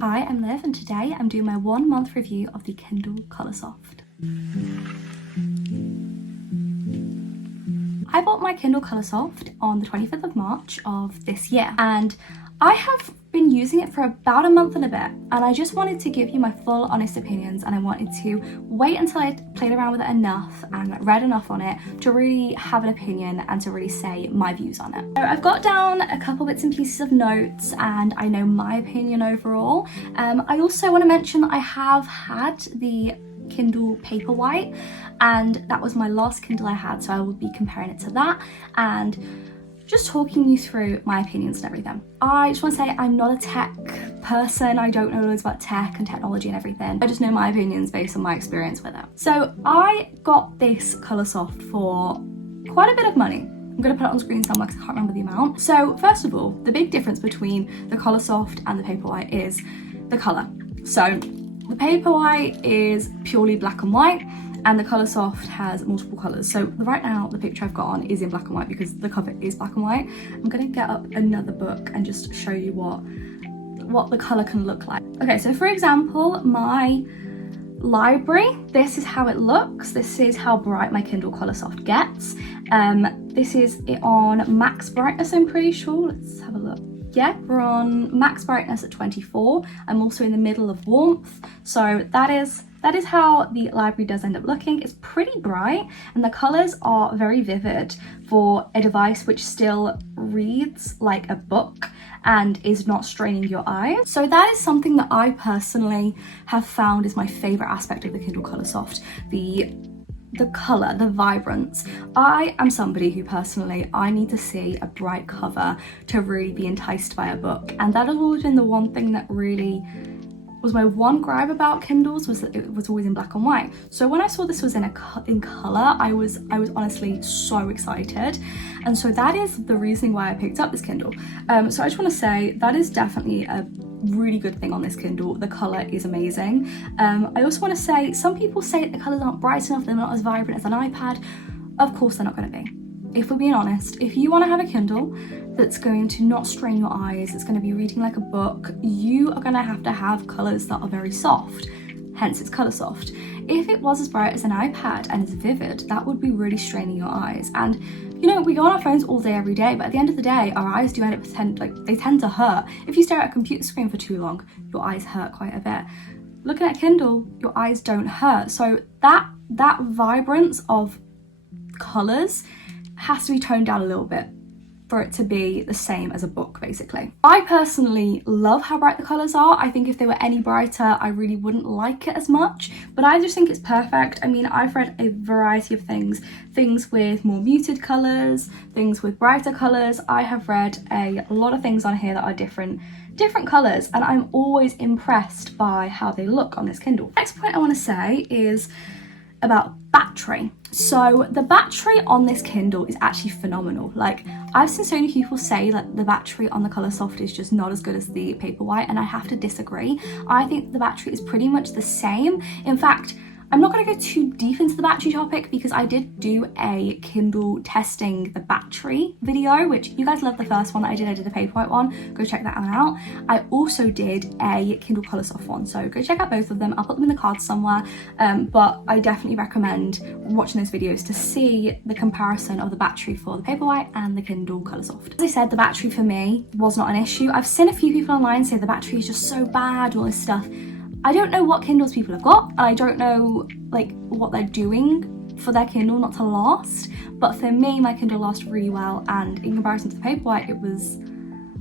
Hi, I'm Liv, and today I'm doing my 1 month review of the Kindle Coloursoft. I bought my Kindle Coloursoft on the 25th of March of this year, and I have been using it for about a month and a bit, and I just wanted to give you my full honest opinions, and I wanted to wait until I played around with it enough and read enough on it to really have an opinion and to really say my views on it. So I've got down a couple bits and pieces of notes, and I know my opinion overall. I also want to mention that I have had the Kindle Paperwhite, and that was my last Kindle I had, so I will be comparing it to that and just talking you through my opinions and everything. I just want to say I'm not a tech person. I don't know loads about tech and technology and everything. I just know my opinions based on my experience with it. So I got this Coloursoft for quite a bit of money. I'm going to put it on screen somewhere because I can't remember the amount. So first of all, the big difference between the Coloursoft and the Paperwhite is the colour. So the Paperwhite is purely black and white, and the Coloursoft has multiple colours. So right now the picture I've got on is in black and white because the cover is black and white. I'm gonna get up another book and just show you what the colour can look like. Okay, so for example, my library, this is how it looks. This is how bright my Kindle Coloursoft gets. This is it on max brightness, I'm pretty sure. Let's have a look. Yeah, we're on max brightness at 24. I'm also in the middle of warmth. So that is how the library does end up looking. It's pretty bright, and the colours are very vivid for a device which still reads like a book and is not straining your eyes. So that is something that I personally have found is my favourite aspect of the Kindle Coloursoft. The colour, the vibrance. I am somebody who personally, I need to see a bright cover to really be enticed by a book. And that has always been the one thing that really was my one gripe about Kindles, was that it was always in black and white. So when I saw this was in colour, I was honestly so excited. And so that is the reasoning why I picked up this Kindle. So I just want to say that is definitely a really good thing on this Kindle. The colour is amazing. I also want to say, some people say the colours aren't bright enough, they're not as vibrant as an iPad. Of course they're not going to be. If we're being honest, if you want to have a Kindle that's going to not strain your eyes, it's going to be reading like a book, you are going to have colours that are very soft, hence it's Coloursoft. If it was as bright as an iPad and as vivid, that would be really straining your eyes. And you know, we go on our phones all day, every day, but at the end of the day, our eyes do end up they tend to hurt. If you stare at a computer screen for too long, your eyes hurt quite a bit. Looking at a Kindle, your eyes don't hurt. So that vibrance of colours has to be toned down a little bit for it to be the same as a book, basically. I personally love how bright the colours are. I think if they were any brighter, I really wouldn't like it as much, but I just think it's perfect. I mean, I've read a variety of things with more muted colours, things with brighter colours. I have read a lot of things on here that are different colours, and I'm always impressed by how they look on this Kindle. Next point I want to say is about battery. So the battery on this Kindle is actually phenomenal. Like, I've seen so many people say that the battery on the Coloursoft is just not as good as the Paperwhite, and I have to disagree. I think the battery is pretty much the same. In fact, I'm not going to go too deep into the battery topic because I did do a Kindle testing the battery video, which you guys loved the first one that I did. I did a Paperwhite one. Go check that one out. I also did a Kindle Coloursoft one, so go check out both of them. I'll put them in the cards somewhere, but I definitely recommend watching those videos to see the comparison of the battery for the Paperwhite and the Kindle Coloursoft. As I said, the battery for me was not an issue. I've seen a few people online say the battery is just so bad and all this stuff. I don't know what Kindles people have got, and I don't know like what they're doing for their Kindle not to last, but for me, my Kindle lasted really well, and in comparison to the Paperwhite, it was,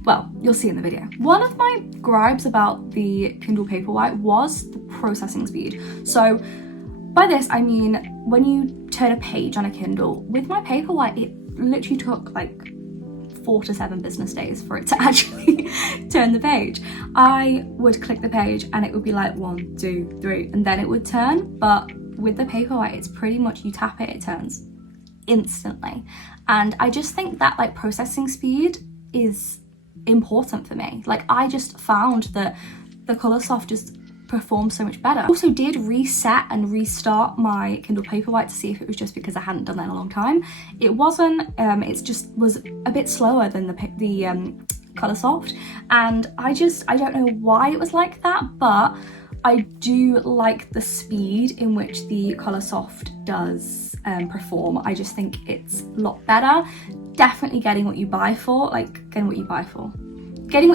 well, you'll see in the video. One of my gripes about the Kindle Paperwhite was the processing speed. So by this, I mean, when you turn a page on a Kindle, with my Paperwhite, it literally took like 4 to 7 business days for it to actually turn the page. I would click the page and it would be like 1, 2, 3, and then it would turn. But with the Paperwhite, it's pretty much you tap it, it turns instantly. And I just think that like processing speed is important for me. Like, I just found that the Coloursoft just performed so much better. I also did reset and restart my Kindle Paperwhite to see if it was just because I hadn't done that in a long time. It wasn't. It just was a bit slower than the Coloursoft, and I don't know why it was like that, but I do like the speed in which the Coloursoft does perform. I just think it's a lot better. Definitely getting what you buy for, getting what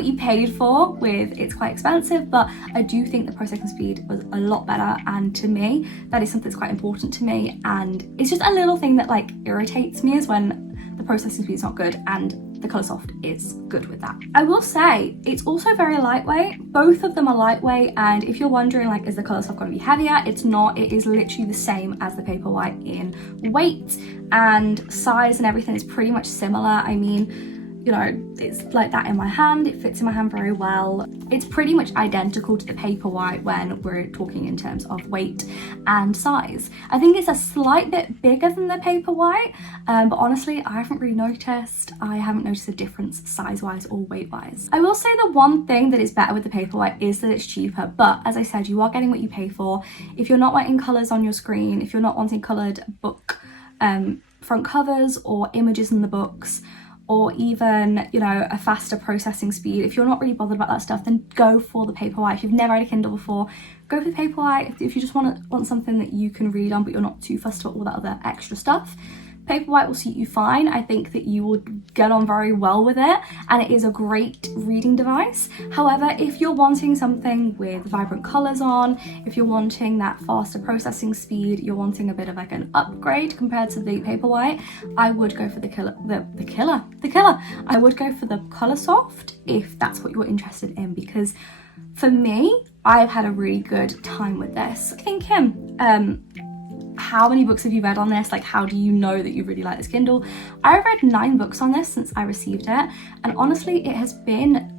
you paid for with, it's quite expensive, but I do think the processing speed was a lot better, and to me that is something that's quite important to me, and it's just a little thing that like irritates me is when the processing speed is not good, and the Coloursoft is good with that. I will say it's also very lightweight. Both of them are lightweight, and if you're wondering like is the Coloursoft going to be heavier, it's not. It is literally the same as the Paperwhite in weight, and size and everything is pretty much similar. I mean, you know, it's like that in my hand, it fits in my hand very well. It's pretty much identical to the Paperwhite when we're talking in terms of weight and size. I think it's a slight bit bigger than the Paperwhite, but honestly I haven't really noticed. I haven't noticed a difference size-wise or weight-wise. I will say the one thing that is better with the Paperwhite is that it's cheaper, but as I said, you are getting what you pay for. If you're not wanting colours on your screen, if you're not wanting coloured book front covers or images in the books, or even, you know, a faster processing speed, if you're not really bothered about that stuff, then go for the Paperwhite. If you've never had a Kindle before, go for the Paperwhite. If you just want something that you can read on but you're not too fussed about all that other extra stuff, Paperwhite will suit you fine. I think that you will get on very well with it, and it is a great reading device. However, if you're wanting something with vibrant colours on, if you're wanting that faster processing speed, you're wanting a bit of like an upgrade compared to the Paperwhite, I would go for the killer. I would go for the Coloursoft if that's what you're interested in, because for me, I've had a really good time with this. I think how many books have you read on this? Like, how do you know that you really like this Kindle? I've read 9 books on this since I received it, and honestly it has been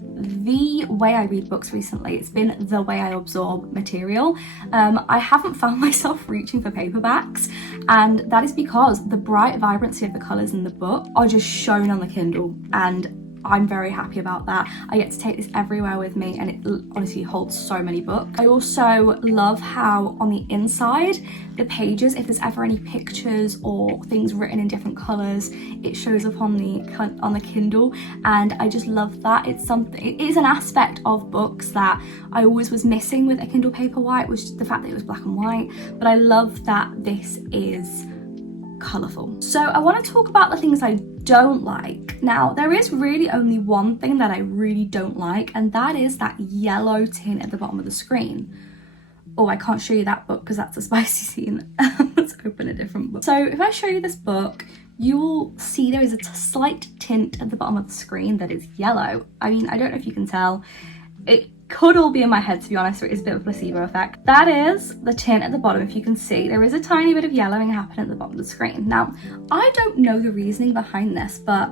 the way I read books recently. It's been the way I absorb material. I haven't found myself reaching for paperbacks, and that is because the bright vibrancy of the colours in the book are just shown on the Kindle, and I'm very happy about that. I get to take this everywhere with me, and it honestly holds so many books. I also love how on the inside, the pages, if there's ever any pictures or things written in different colours, it shows up on the Kindle, and I just love that. It is an aspect of books that I always was missing with a Kindle Paperwhite, was the fact that it was black and white, but I love that this is colourful. So I want to talk about the things I don't like. Now, there is really only one thing that I really don't like, and that is that yellow tint at the bottom of the screen. Oh, I can't show you that book because that's a spicy scene. Let's open a different book. So if I show you this book, you will see there is a slight tint at the bottom of the screen that is yellow. I mean, I don't know if you can tell. It could all be in my head, to be honest, or it is a bit of a placebo effect. That is the tint at the bottom. If you can see, there is a tiny bit of yellowing happening at the bottom of the screen. Now, I don't know the reasoning behind this, but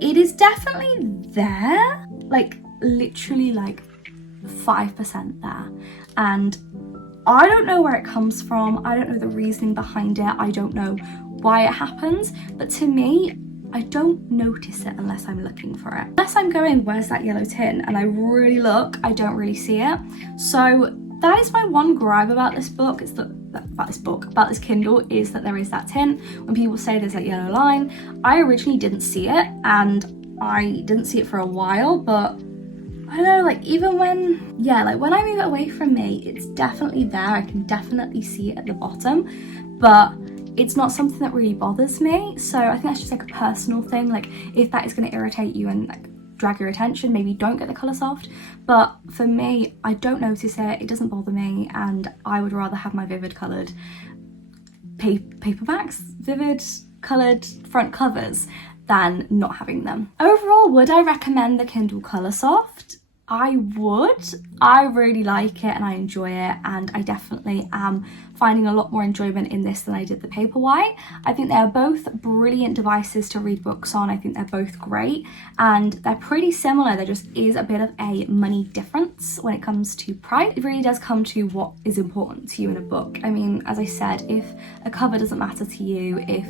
it is definitely there, like literally like 5% there. And I don't know where it comes from. I don't know the reasoning behind it. I don't know why it happens, but to me, I don't notice it unless I'm looking for it. Unless I'm going, where's that yellow tint? And I really look, I don't really see it. So that is my one gripe about this book, about this Kindle, is that there is that tint. When people say there's that yellow line, I originally didn't see it, and I didn't see it for a while, but I don't know, like even when I move it away from me, it's definitely there. I can definitely see it at the bottom, but it's not something that really bothers me. So I think that's just like a personal thing. Like if that is going to irritate you and like drag your attention, maybe don't get the Coloursoft. But for me, I don't notice it. It doesn't bother me, and I would rather have my vivid coloured paperbacks, vivid coloured front covers, than not having them. Overall, would I recommend the Kindle Coloursoft? I would. I really like it and I enjoy it, and I definitely am finding a lot more enjoyment in this than I did the Paperwhite. I think they're both brilliant devices to read books on. I think they're both great, and they're pretty similar. There just is a bit of a money difference when it comes to price. It really does come to what is important to you in a book. I mean, as I said, if a cover doesn't matter to you, if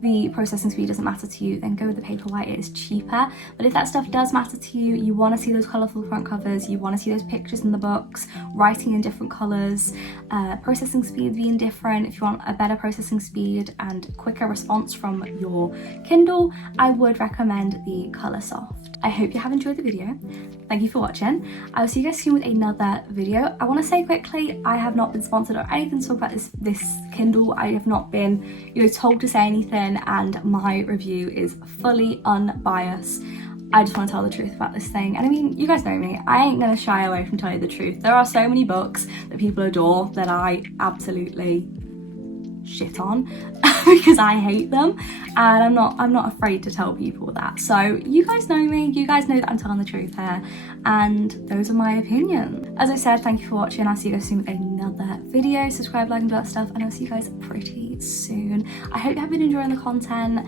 the processing speed doesn't matter to you, then go with the Paperwhite. It is cheaper. But if that stuff does matter to you, you want to see those colourful front covers, you want to see those pictures in the books, writing in different colours, processing speed being different, if you want a better processing speed and quicker response from your Kindle, I would recommend the Coloursoft. I hope you have enjoyed the video. Thank you for watching. I will see you guys soon with another video. I want to say quickly, I have not been sponsored or anything to talk about this Kindle. I have not been, told to say anything, and my review is fully unbiased. I just want to tell the truth about this thing. And I mean, you guys know me, I ain't gonna shy away from telling you the truth. There are so many books that people adore that I absolutely shit on because I hate them, and I'm not afraid to tell people that. So you guys know me, you guys know that I'm telling the truth here, and those are my opinions. As I said, thank you for watching. I'll see you guys soon with another video. Subscribe, like, and do that stuff, and I'll see you guys pretty soon. I hope you have been enjoying the content.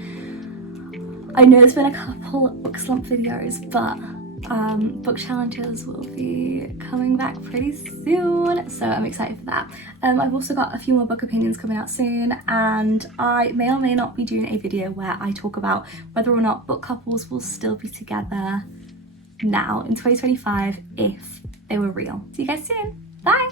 I know there's been a couple book slump videos, but book challenges will be coming back pretty soon, so I'm excited for that. I've also got a few more book opinions coming out soon, and I may or may not be doing a video where I talk about whether or not book couples will still be together now in 2025 if they were real. See you guys soon. Bye.